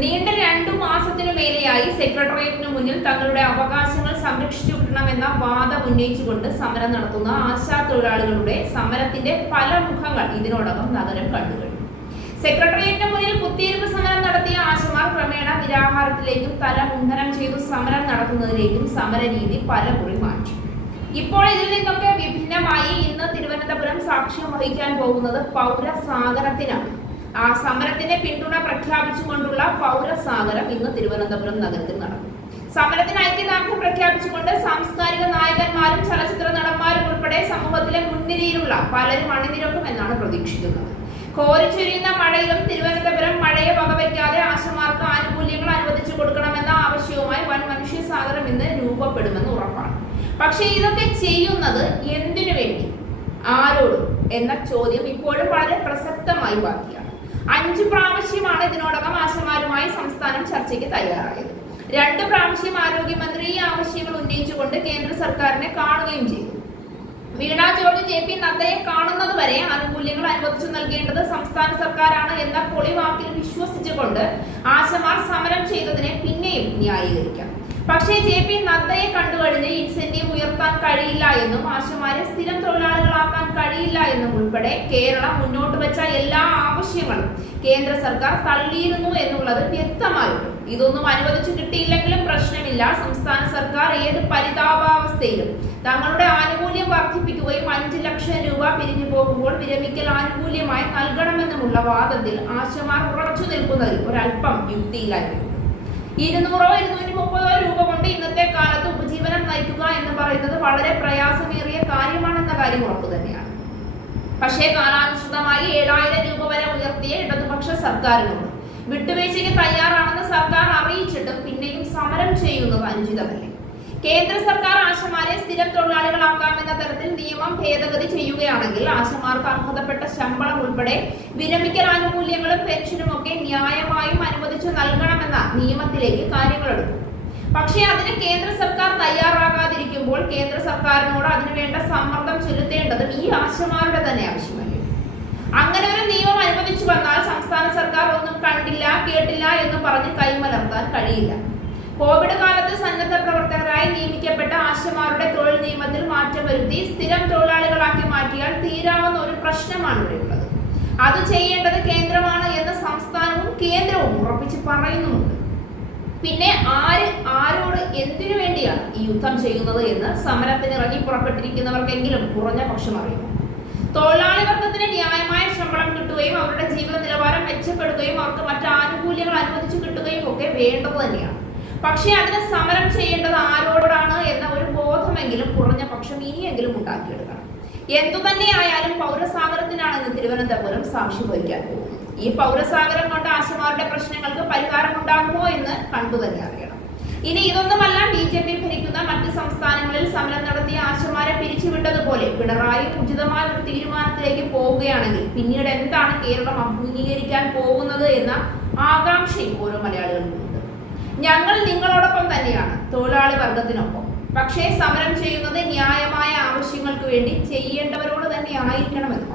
നീണ്ട 2 മാസത്തിനു മേലെയായി സെക്രട്ടേറിയറ്റിനു മുന്നിൽ തങ്ങളുടെ അവകാശങ്ങൾ സംരക്ഷിച്ചു കിട്ടണമെന്ന വാദം ഉന്നയിച്ചുകൊണ്ട് സമരം നടത്തുന്ന ആശാ തൊഴിലാളികളുടെ സമരത്തിന്റെ പല മുഖങ്ങൾ ഇതിനോടകം നഗരം കണ്ടുകഴിഞ്ഞു. സെക്രട്ടേറിയറ്റിന് മുന്നിൽ കുത്തിയിരിപ്പ് സമരം നടത്തിയ ആശമാർ ക്രമേണ നിരാഹാരത്തിലേക്കും തല മുണ്ഡനം ചെയ്തു സമരം നടത്തുന്നതിലേക്കും സമരരീതി പലകുറി മാറ്റി. ഇപ്പോൾ ഇതിൽ നിന്നൊക്കെ വിഭിന്നമായി ഇന്ന് തിരുവനന്തപുരം സാക്ഷ്യം വഹിക്കാൻ പോകുന്നത് പൗരസാഗരത്തിനാണ്. ആ സമരത്തിന്റെ പിന്തുണ പ്രഖ്യാപിച്ചുകൊണ്ടുള്ള പൗരസാഗരം ഇന്ന് തിരുവനന്തപുരം നഗരത്തിൽ നടക്കും. സമരത്തിന് ഐക്യദാർഢ്യം പ്രഖ്യാപിച്ചുകൊണ്ട് സാംസ്കാരിക നായകന്മാരും ചലച്ചിത്ര നടന്മാരും ഉൾപ്പെടെ സമൂഹത്തിലെ മുൻനിരയിലുള്ള പലരും അണിനിരക്കുമെന്നാണ് പ്രതീക്ഷിക്കുന്നത്. കോരിച്ചൊരിയുന്ന മഴയിലും തിരുവനന്തപുരം മഴയെ വകവയ്ക്കാതെ ആശമാർക്ക് ആനുകൂല്യങ്ങൾ അനുവദിച്ചു കൊടുക്കണമെന്ന ആവശ്യവുമായി വൻ മനുഷ്യസാഗരം ഇന്ന് രൂപപ്പെടുമെന്ന് ഉറപ്പാണ്. പക്ഷേ ഇതൊക്കെ ചെയ്യുന്നത് എന്തിനു വേണ്ടി, ആരോട് എന്ന ചോദ്യം ഇപ്പോഴും വളരെ പ്രസക്തമായി ബാക്കിയാണ്. 5 പ്രാവശ്യമാണ് ഇതിനോടകം ആശമാരുമായി സംസ്ഥാനം ചർച്ചയ്ക്ക് തയ്യാറായത്. 2 പ്രാവശ്യം ആരോഗ്യമന്ത്രി ഈ ആവശ്യങ്ങൾ ഉന്നയിച്ചുകൊണ്ട് കേന്ദ്ര സർക്കാരിനെ കാണുകയും ചെയ്തു. വീണ ജോർജ് JP നദ്ദയെ കാണുന്നത് വരെ ആനുകൂല്യങ്ങൾ അനുവദിച്ചു നൽകേണ്ടത് സംസ്ഥാന സർക്കാരാണ് എന്ന പൊളിവാക്കിൽ വിശ്വസിച്ചുകൊണ്ട് ആശമാർ സമരം ചെയ്തതിനെ പിന്നെയും ന്യായീകരിക്കാം. പക്ഷേ JP നദ്ദയെ കണ്ടുകഴിഞ്ഞ് ഇൻസെന്റീവ് ഉയർത്താൻ കഴിയില്ല എന്നും ആശമാരെ സ്ഥിരം തൊഴിലാളികളാക്കാൻ കഴിയില്ല എന്നും ഉൾപ്പെടെ കേരളം മുന്നോട്ട് വെച്ച എല്ലാ ആവശ്യങ്ങളും കേന്ദ്ര സർക്കാർ തള്ളിയിരുന്നു എന്നുള്ളത് വ്യക്തമായിട്ടും ഇതൊന്നും അനുവദിച്ചു കിട്ടിയില്ലെങ്കിലും പ്രശ്നമില്ല, സംസ്ഥാന സർക്കാർ ഏത് പരിതാപാവസ്ഥയിലും തങ്ങളുടെ ആനുകൂല്യം വർദ്ധിപ്പിക്കുകയും 5 ലക്ഷം രൂപ പിരിഞ്ഞു പോകുമ്പോൾ വിരമിക്കൽ ആനുകൂല്യമായി നൽകണമെന്നുമുള്ള വാദത്തിൽ ആശമാർ ഉറച്ചു നിൽക്കുന്നതിൽ ഒരല്പം യുക്തിയില്ലായിരുന്നു. 200-230 രൂപ കൊണ്ട് ഇന്നത്തെ കാലത്ത് ഉപജീവനം നയിക്കുക എന്ന് പറയുന്നത് വളരെ പ്രയാസമേറിയ കാര്യമാണെന്ന കാര്യം ഉറപ്പു തന്നെയാണ്. പക്ഷേ കാലാനുസൃതമായി 7000 രൂപ വരെ ഉയർത്തിയ ഇടതുപക്ഷ സർക്കാരിനോട് വിട്ടുവീഴ്ചയ്ക്ക് തയ്യാറാണെന്ന് സർക്കാർ അറിയിച്ചിട്ടും പിന്നെയും സമരം ചെയ്യുന്നത് അനുചിതമല്ലേ? കേന്ദ്ര സർക്കാർ ആശമാരെ സ്ഥിരം തൊഴിലാളികളാക്കാമെന്ന തരത്തിൽ നിയമം ഭേദഗതി ചെയ്യുകയാണെങ്കിൽ ആശമാർക്ക് അർഹതപ്പെട്ട ശമ്പളം ഉൾപ്പെടെ വിരമിക്കൽ ആനുകൂല്യങ്ങളും പെൻഷനും ഒക്കെ ന്യായമായും അനുവദിച്ചു നൽകണമെന്ന നിയമത്തിലേക്ക് കാര്യങ്ങളെടുക്കും. പക്ഷേ അതിന് കേന്ദ്ര സർക്കാർ തയ്യാറാകാതിരിക്കുമ്പോൾ കേന്ദ്ര സർക്കാരിനോട് അതിനുവേണ്ട സമ്മർദ്ദം ചെലുത്തേണ്ടതും ഈ ആശമാരുടെ തന്നെ ആവശ്യമല്ലേ? അങ്ങനെ ഒരു നിയമം അനുവദിച്ചു വന്നാൽ സംസ്ഥാന സർക്കാർ ഒന്നും കണ്ടില്ല കേട്ടില്ല എന്ന് പറഞ്ഞ് കൈമലർത്താൻ കഴിയില്ല. കോവിഡ് കാലത്ത് സന്നദ്ധ പ്രവർത്തകരായി നിയമിക്കപ്പെട്ട ആശമാരുടെ തൊഴിൽ നിയമത്തിൽ മാറ്റം വരുത്തി സ്ഥിരം തൊഴിലാളികളാക്കി മാറ്റിയാൽ തീരാവുന്ന ഒരു പ്രശ്നമാണ് ഇവിടെയുള്ളത്. അത് ചെയ്യേണ്ടത് കേന്ദ്രമാണ് എന്ന് സംസ്ഥാനവും കേന്ദ്രവും ഉറപ്പിച്ച് പറയുന്നുമുണ്ട്. പിന്നെ ആരോട് എന്തിനു വേണ്ടിയാണ് ഈ യുദ്ധം ചെയ്യുന്നത് എന്ന് സമരത്തിന് ഇറങ്ങി പുറപ്പെട്ടിരിക്കുന്നവർക്കെങ്കിലും കുറഞ്ഞ പക്ഷം അറിയുന്നു. തൊഴിലാളി വർഗത്തിന് ന്യായമായ ശമ്പളം കിട്ടുകയും അവരുടെ ജീവിത നിലവാരം മെച്ചപ്പെടുകയും അവർക്ക് മറ്റ് ആനുകൂല്യങ്ങൾ അനുവദിച്ചു കിട്ടുകയും ഒക്കെ വേണ്ടത് തന്നെയാണ്. പക്ഷേ അതിന് സമരം ചെയ്യേണ്ടത് ആരോടാണ് എന്ന ഒരു ബോധമെങ്കിലും കുറഞ്ഞ പക്ഷം ഇനിയെങ്കിലും ഉണ്ടാക്കിയെടുക്കണം. എന്തു തന്നെയായാലും പൗരസാഗരത്തിനാണ് ഇന്ന് തിരുവനന്തപുരം സാക്ഷി വഹിക്കാൻ പോകുന്നത്. ഈ പൗരസാഗരം കൊണ്ട് ആശമാരുടെ പ്രശ്നങ്ങൾക്ക് പരിഹാരം ഉണ്ടാകുമോ എന്ന് കണ്ടു തന്നെ അറിയണം. ഇനി ഇതൊന്നുമല്ല, BJP ഭരിക്കുന്ന മറ്റ് സംസ്ഥാനങ്ങളിൽ സമരം നടത്തിയ ആശമാരെ പിരിച്ചുവിട്ടതുപോലെ പിണറായി ഉചിതമായ ഒരു തീരുമാനത്തിലേക്ക് പോവുകയാണെങ്കിൽ പിന്നീട് എന്താണ് കേരളം അഭിമുഖീകരിക്കാൻ പോകുന്നത് എന്ന ആകാംക്ഷയും ഓരോ മലയാളികൾക്കും ഉണ്ട്. ഞങ്ങൾ നിങ്ങളോടൊപ്പം തന്നെയാണ്, തൊഴിലാളി വർഗത്തിനൊപ്പം. പക്ഷേ സമരം ചെയ്യുന്നത് ന്യായമായ ആവശ്യങ്ങൾക്ക് വേണ്ടി ചെയ്യേണ്ടവരോട് തന്നെ ആയിരിക്കണമെന്ന്